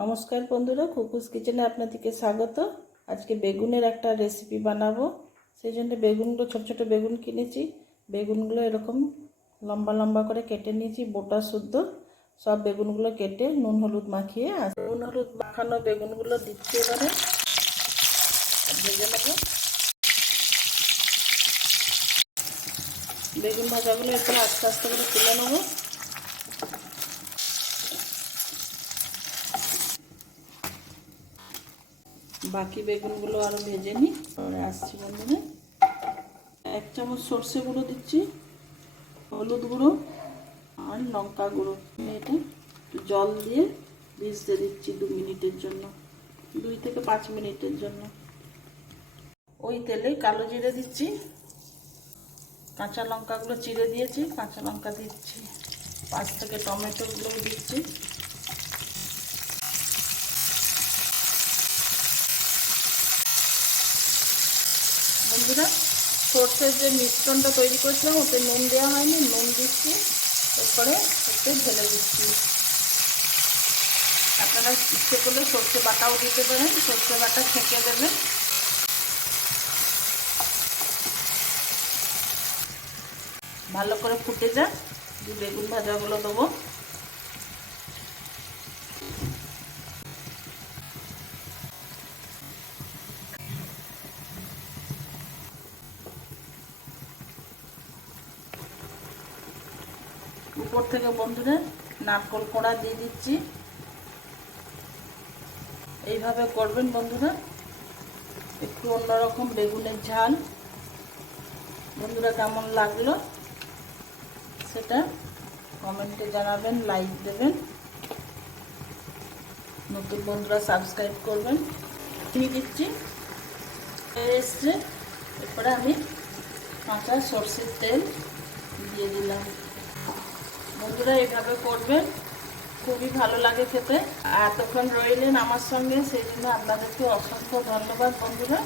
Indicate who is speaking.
Speaker 1: নমস্কার বন্ধুরা, কুকুস কিচেনে আপনাদেরকে স্বাগত। আজকে বেগুনের একটা রেসিপি বানাবো। সেই জন্য বেগুনগুলো, ছোট ছোট বেগুন কিনেছি। বেগুনগুলো এরকম লম্বা লম্বা করে কেটে নিয়েছি, বোটা শুদ্ধ। সব বেগুনগুলো কেটে নুন হলুদ মাখিয়ে আর নুন হলুদ মাখানো বেগুনগুলো দিচ্ছি এবারে। ভেজে নেব। বেগুন ভাজাগুলো এরপরে আস্তে আস্তে করে তুলে নেব। বাকি বেগুনগুলো আরও ভেজে নিই। পরে আসছি বন্ধুরা। এক চামচ সর্ষে গুঁড়ো দিচ্ছি, হলুদ গুঁড়ো আর লঙ্কা গুঁড়ো। এটা জল দিয়ে ভিজতে দিচ্ছি দু মিনিটের জন্য, দুই থেকে পাঁচ মিনিটের জন্য। ওই তেলে কালো জিরে দিচ্ছি, কাঁচা লঙ্কাগুলো চিড়ে দিয়েছি, কাঁচা লঙ্কা দিচ্ছি, পাঁচ থেকে টমেটোগুলো দিচ্ছি। বন্ধুরা, সর্ষের যে মিশ্রণটা তৈরি করেছিলাম, ওতে নুন দেওয়া হয়নি, নুন দিচ্ছি, এরপরে ওতে ঢেলে দিচ্ছি। আপনারা ইচ্ছে করলে সর্ষে বাটাও দিতে পারেন, সর্ষে বাটা ছেঁকে দেবেন। ভালো করে ফুটে যাক, বেগুন ভাজাগুলো দেবো। উপর থেকে বন্ধুরা নারকল কোড়া দিয়ে দিচ্ছি। এইভাবে করবেন বন্ধুরা। একটু অন্যরকম বেগুনের ঝাল। বন্ধুরা কেমন লাগল সেটা কমেন্টে জানাবেন, লাইক দেবেন। নতুন বন্ধুরা সাবস্ক্রাইব করবেন। চিনি দিচ্ছি। এসছে। এরপরে আমি কাঁচা সর্ষের তেল দিয়ে দিলাম। বন্ধুরা এভাবে করবেন। খুবই ভালো লাগে খেতে। আর এতক্ষণ রইলেন আমার সঙ্গে, সেই জন্য আপনাদেরকে অসংখ্য ধন্যবাদ বন্ধুরা।